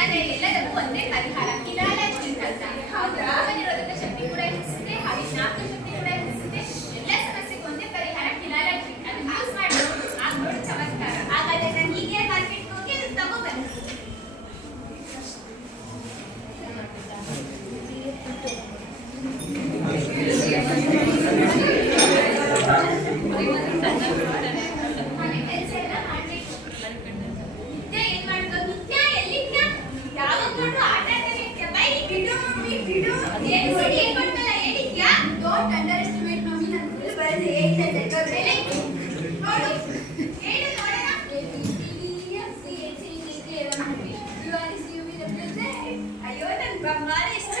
ವಿಜ್ಞಾನ ಎಲ್ಲದಕ್ಕೂ ಒಂದೇ ಪರಿಹಾರ ಕಿಲಾಲಜಿಸ್ಟ್ ಅಂತ. ರೋಗನಿರೋಧಕ ಶಕ್ತಿ ಕೂಡ ಹೆಚ್ಚಿಸುತ್ತೆ, ಹಾಗೆ ಜ್ಞಾಪಕ ಶಕ್ತಿ ಕೂಡ ಹೆಚ್ಚಿಸುತ್ತೆ. ಎಲ್ಲ ಸಮಸ್ಯೆಗೂ ಒಂದೇ ಪರಿಹಾರ ಕಿಲಾಲಜಿ. ಅದನ್ನ ಯೂಸ್ ಮಾಡಿ ಆಗ ನೋಡಿ ಚಮತ್ಕಾರ. ಹಾಗಾದ್ರೆ ನಾನು ಹೀಗೆ ಮಾರ್ಕೆಟ್ ಹೋಗಿ ಅದನ್ನ ತಗೋಬನ್ನಿ. ಕೆಲಸ ಎಲ್ಲ ಮಾಡ್ಬೇಕು. ನಿತ್ಯ ಏನ್ ಮಾಡ್ಕೋ? ನಿತ್ಯ ಎಲ್ಲಿದ್ಯಾ? ಯಾವಾಗ ನೋಡು ಆಟ ಆಡ್ತಾನೆ ಇರ್ತೀಯ. ಬೈ ಬಿಡು ಮಮ್ಮಿ ಬಿಡು. ಏನು ಸಿಡಿ ಏನ್ ಮಾಡ್ತಲ್ಲ ಹೇಳಿದ್ಯಾ? Don't underestimate mummy. ನಾನು ಫುಲ್ ಬರೆದು ಹೇಳ್ತಾ ಇದ್ದೆ. ನೋಡು ಹೇಳು ನೋಡೋಣ. ಅಯ್ಯೋ ನನ್ ಬಂಗಾರ ಎಷ್ಟು